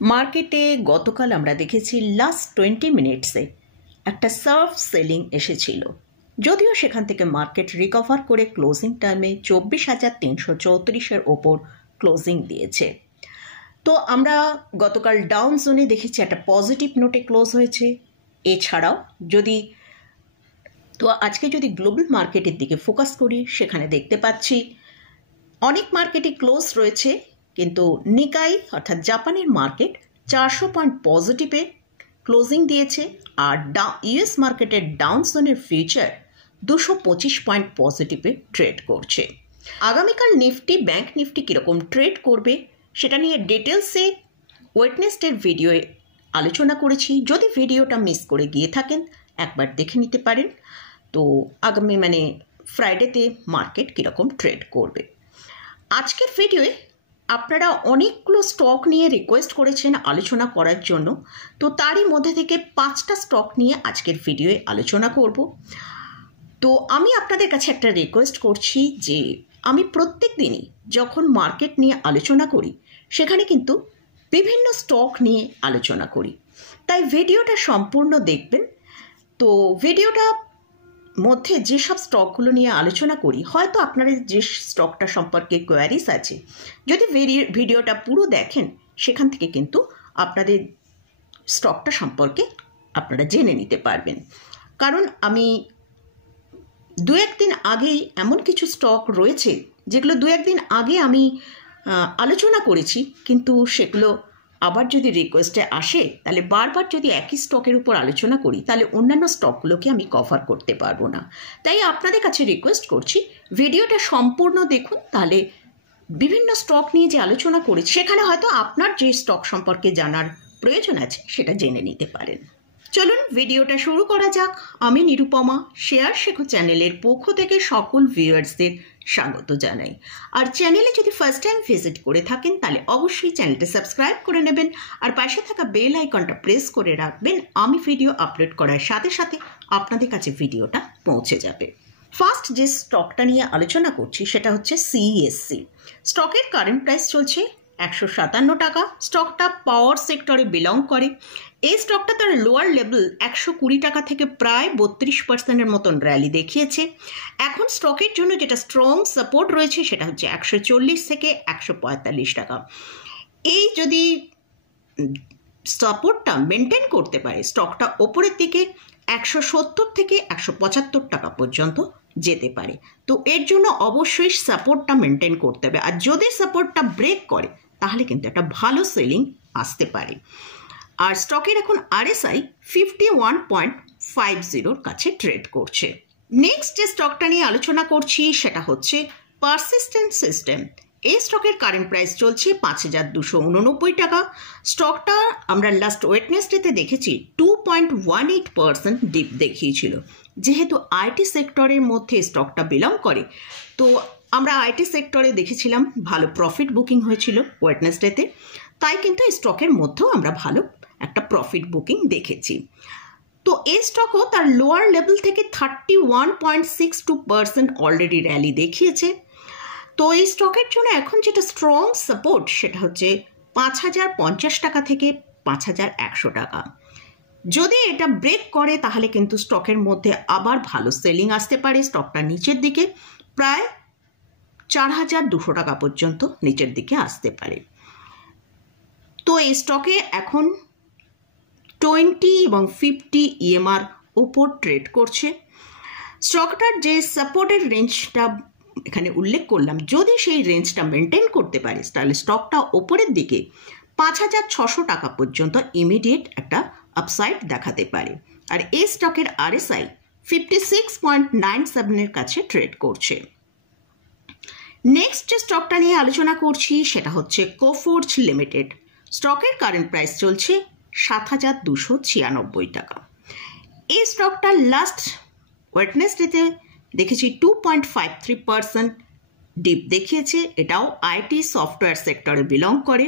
মার্কেটে গতকাল আমরা দেখেছি লাস্ট 20 মিনিটসে একটা সার্ভ সেলিং এসেছিল, যদিও সেখান থেকে মার্কেট রিকভার করে ক্লোজিং টাইমে 24,334-এর ওপর ক্লোজিং দিয়েছে। তো আমরা গতকাল ডাউন জোনে দেখেছি একটা পজিটিভ নোটে ক্লোজ হয়েছে। এছাড়াও আজকে যদি গ্লোবাল মার্কেটের দিকে ফোকাস করি, সেখানে দেখতে পাচ্ছি অনেক মার্কেটই ক্লোজ রয়েছে, কিন্তু নিকাই অর্থাৎ জাপানের মার্কেট 400 পয়েন্ট পজিটিভে ক্লোজিং দিয়েছে, আর ইউএস মার্কেটের ডাউন জোনের ফিউচার 225 পয়েন্ট পজিটিভে ট্রেড করছে। আগামীকাল নিফটি, ব্যাংক নিফটি কীরকম ট্রেড করবে সেটা নিয়ে ডিটেলসে ওয়েডনেসডের ভিডিওয়ে আলোচনা করেছি। যদি ভিডিওটা মিস করে গিয়ে থাকেন একবার দেখে নিতে পারেন। তো আগামী ফ্রাইডেতে মার্কেট কীরকম ট্রেড করবে। আজকের ভিডিওয়ে আপনারা অনেকগুলো স্টক নিয়ে রিকোয়েস্ট করেছেন আলোচনা করার জন্য, তো তারই মধ্যে থেকে 5টা স্টক নিয়ে আজকের ভিডিওয়ে আলোচনা করব। তো আমি আপনাদের কাছে একটা রিকোয়েস্ট করছি যে আমি প্রত্যেক দিনই যখন মার্কেট নিয়ে আলোচনা করি সেখানে কিন্তু বিভিন্ন স্টক নিয়ে আলোচনা করি, তাই ভিডিওটা সম্পূর্ণ দেখবেন। তো ভিডিওটা মধ্যে যেসব স্টকগুলো নিয়ে আলোচনা করি, হয়তো আপনাদের যে স্টকটা সম্পর্কে কোয়ারিজ আছে, যদি ভিডিওটা পুরো দেখেন সেখান থেকে কিন্তু আপনাদের স্টকটা সম্পর্কে আপনারা জেনে নিতে পারবেন। কারণ আমি 2-1 দিন আগেই এমন কিছু স্টক রয়েছে যেগুলো 2-1 দিন আগে আমি আলোচনা করেছি, কিন্তু সেগুলো আবার যদি রিকোয়েস্টে আসে তাহলে বারবার যদি একই স্টকের উপর আলোচনা করি তাহলে অন্যান্য স্টকগুলোকে আমি কভার করতে পারবো না। তাই আপনাদের কাছে রিকোয়েস্ট করছি ভিডিওটা সম্পূর্ণ দেখুন, তাহলে বিভিন্ন স্টক নিয়ে যে আলোচনা করেছি সেখানে হয়তো আপনার যে স্টক সম্পর্কে জানার প্রয়োজন আছে সেটা জেনে নিতে পারেন। চলুন ভিডিওটা শুরু করা যাক। আমি নিরুপমা, শেয়ার শেখো চ্যানেলের পক্ষ থেকে সকল ভিউয়ার্সদের স্বাগত জানাই। আর চ্যানেলে যদি ফার্স্ট টাইম ভিজিট করে থাকেন তাহলে অবশ্যই চ্যানেলটা সাবস্ক্রাইব করে নেবেন, আর পাশে থাকা বেল আইকনটা প্রেস করে রাখবেন। আমি ভিডিও আপলোড করার সাথে সাথে আপনাদের কাছে ভিডিওটা পৌঁছে যাবে। ফার্স্ট যে স্টকটা নিয়ে আলোচনা করছি সেটা হচ্ছে সিইএসসি। স্টকের কারেন্ট প্রাইস চলছে 157 টাকা। স্টকটা পাওয়ার সেক্টরে বিলং করে। এই স্টকটা তার লোয়ার লেভেল 120 টাকা থেকে প্রায় 32% মতন র্যালি দেখিয়েছে। এখন স্টকের জন্য যেটা স্ট্রং সাপোর্ট রয়েছে সেটা হচ্ছে 140 থেকে 145 টাকা। এই যদি সাপোর্টটা মেনটেন করতে পারে, স্টকটা ওপরের দিকে 170 থেকে 175 টাকা পর্যন্ত যেতে পারে। তো এর জন্য অবশ্যই সাপোর্টটা মেনটেন করতে হবে, আর যদি সাপোর্টটা ব্রেক করে তাহলে কিন্তু একটা ভালো সেলিং আসতে পারে। আর স্টকের এখন আরএসআই 51.50 কাছে ট্রেড করছে। নেক্সট যে স্টকটা নিয়ে আলোচনা করছি সেটা হচ্ছে পারসিস্টেন্ট সিস্টেম। এই স্টকের কারেন্ট প্রাইস চলছে 5,289 টাকা। স্টকটা আমরা লাস্ট ওয়েডনেসডেতে দেখেছি 2.18% ডিপ দেখিয়েছিল। যেহেতু আইটি সেক্টরের মধ্যে স্টকটা বিলং করে, তো আমরা আইটি সেক্টরে দেখেছিলাম ভালো প্রফিট বুকিং হয়েছিল ওয়েডনেসডেতে, তাই কিন্তু এই স্টকের মধ্যেও আমরা ভালো একটা প্রফিট বুকিং দেখেছি। তো এই স্টকও তার লোয়ার লেভেল থেকে 31.62% অলরেডি র্যালি দেখিয়েছে। তো এই স্টকের জন্য এখন যেটা স্ট্রং সাপোর্ট সেটা হচ্ছে 5,050 টাকা থেকে 5,100 টাকা। যদি এটা ব্রেক করে তাহলে কিন্তু স্টকের মধ্যে আবার ভালো সেলিং আসতে পারে। স্টকটা নিচের দিকে প্রায় 4,200 টাকা পর্যন্ত নিচের দিকে আসতে পারে। তো এই স্টকে এখন 20 এবং 50 ইএমআর ওপর ট্রেড করছে। স্টকটার যে সাপোর্টের রেঞ্জটা এখানে উল্লেখ করলাম, যদি সেই রেঞ্জটা মেনটেন করতে পারে তাহলে স্টকটা ওপরের দিকে 5,600 টাকা পর্যন্ত ইমিডিয়েট একটা আপসাইড দেখাতে পারে। আর এই স্টকের আরএসআই 56.97 কাছে ট্রেড করছে। নেক্সট যে স্টকটা নিয়ে আলোচনা করছি সেটা হচ্ছে কোফোর্জ লিমিটেড। স্টকের কারেন্ট প্রাইস চলছে 7,296 টাকা। এই স্টকটা লাস্ট ওয়েডনেসডেতে দেখেছি 2.53% ডিপ দেখিয়েছে। এটাও আইটি সফটওয়্যার সেক্টরে বিলং করে।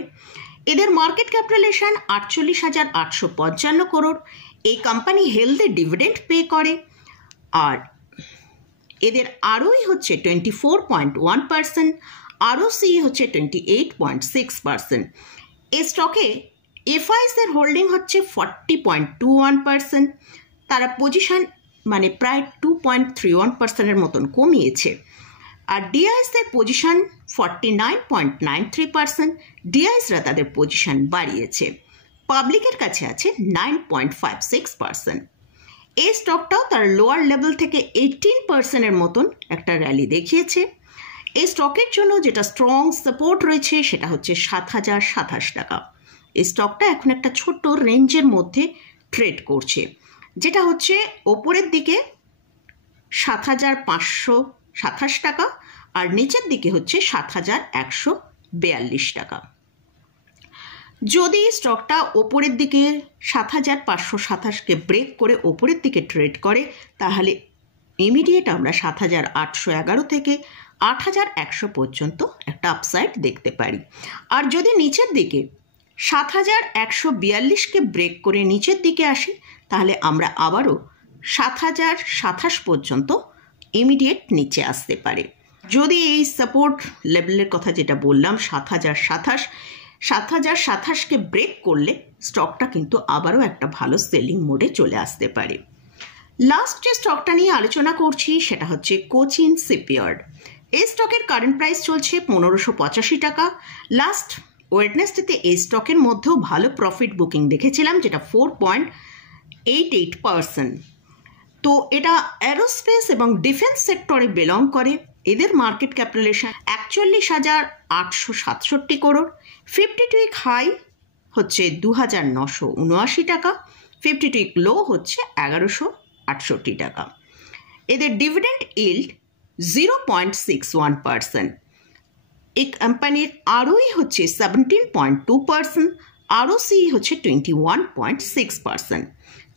এদের মার্কেট ক্যাপিটালাইজেশন 48,855 করোড়। এই কোম্পানি হেলদি ডিভিডেন্ড পে করে, আর এদের আরওই হচ্ছে 24.1%, ROCE হচ্ছে 28.6%। এই স্টকে এফআইসের হোল্ডিং হচ্ছে 40.21%, তারা পজিশন মানে প্রায় 2.31%-এর মতন কমিয়েছে। আর ডিআইএসের পজিশন 49.93%, ডিআইএসরা তাদের পজিশন বাড়িয়েছে। পাবলিকের কাছে আছে 9.56%। এই স্টকটাও তার লোয়ার লেভেল থেকে 18%-এর মতন একটা র্যালি দেখিয়েছে। এই স্টকের জন্য যেটা স্ট্রং সাপোর্ট রয়েছে সেটা হচ্ছে 7,027 টাকা। এই স্টকটা এখন একটা ছোট্ট রেঞ্জের মধ্যে ট্রেড করছে, যেটা হচ্ছে ওপরের দিকে 7,527 টাকা আর নিচের দিকে হচ্ছে 7,142 টাকা। যদি স্টকটা ওপরের দিকে 7,527কে ব্রেক করে ওপরের দিকে ট্রেড করে তাহলে ইমিডিয়েট আমরা 7,811 থেকে 8,100 পর্যন্ত একটা আপসাইড দেখতে পারি। আর যদি নিচের দিকে 7,142কে ব্রেক করে নিচের দিকে আসি তাহলে আমরা আবারও 7,027 পর্যন্ত ইমিডিয়েট নিচে আসতে পারে। যদি এই সাপোর্ট লেভেলের কথা যেটা বললাম 7,027কে ব্রেক করলে স্টকটা কিন্তু আবারও একটা ভালো সেলিং মোডে চলে আসতে পারে। লাস্ট যে স্টকটা নিয়ে আলোচনা করছি সেটা হচ্ছে কোচিন শিপইয়ার্ড। এই স্টকের কারেন্ট প্রাইস চলছে 1,585 টাকা। লাস্ট ওয়েডনেসডেতে এই স্টকের মধ্যেও ভালো প্রফিট বুকিং দেখেছিলাম, যেটা 4.88%। তো এটা অ্যারোস্পেস এবং ডিফেন্স সেক্টরে বিলং করে। এদের market capitalisation 41,867 crore. 52 week high হচ্ছে 2,979 টাকা, 52 উইক লো হচ্ছে 1,168 টাকা। এদের ডিভিডেন্ড ইল্ড 0.61%। এই কোম্পানির আরওই হচ্ছে 17.2%, আরওসি হচ্ছে 21.6%।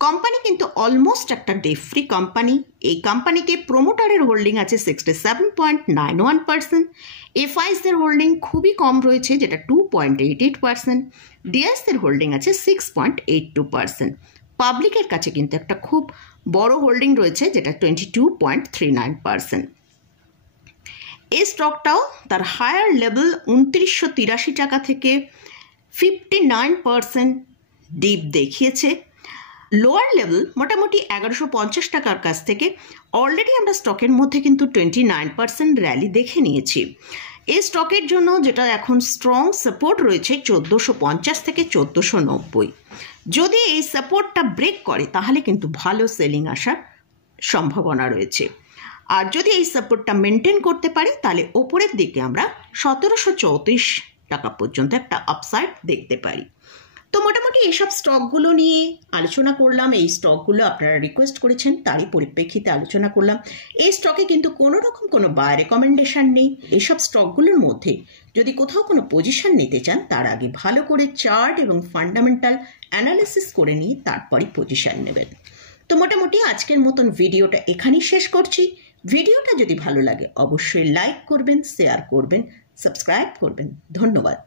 কোম্পানি কিন্তু অলমোস্ট একটা ডে ফ্রি কোম্পানি। এই কোম্পানিতে প্রোমোটারের হোল্ডিং আছে 67.91%। এফআইসের হোল্ডিং খুবই কম রয়েছে, যেটা 2.88%। ডিআইএসের হোল্ডিং আছে 6.82%। পাবলিকের কাছে কিন্তু একটা খুব বড় হোল্ডিং রয়েছে, যেটা 22.39%। এই স্টকটাও তার হায়ার লেভেল 2983 টাকা থেকে 59% ডিপ দেখিয়েছে। লোয়ার লেভেল মোটামুটি 1150 টাকার কাছ থেকে অলরেডি আমরা স্টকের মধ্যে কিন্তু 29% র্যালি দেখে নিয়েছি। এই স্টকের জন্য যেটা এখন স্ট্রং সাপোর্ট রয়েছে 1450 থেকে 1490। যদি এই সাপোর্টটা ব্রেক করে তাহলে কিন্তু ভালো সেলিং আসার সম্ভাবনা রয়েছে। আর যদি এই সাপোর্টটা মেনটেন করতে পারে তাহলে ওপরের দিকে আমরা 1734 টাকা পর্যন্ত একটা আপসাইড দেখতে পারি। তো মোটামুটি এইসব স্টকগুলো নিয়ে আলোচনা করলাম। এই স্টকগুলো আপনারা রিকোয়েস্ট করেছেন, তারই পরিপ্রেক্ষিতে আলোচনা করলাম। এই স্টকে কিন্তু কোনো রকম কোনো বাই রেকমেন্ডেশন নেই। এইসব স্টকগুলোর মধ্যে যদি কোথাও কোনো পজিশন নিতে চান তার আগে ভালো করে চার্ট এবং ফান্ডামেন্টাল অ্যানালিসিস করে নিয়ে তারপরই পজিশন নেবেন। তো মোটামুটি আজকের মতন ভিডিওটা এখানেই শেষ করছি। ভিডিওটা যদি ভালো লাগে অবশ্যই লাইক করবেন, শেয়ার করবেন, সাবস্ক্রাইব করবেন। ধন্যবাদ।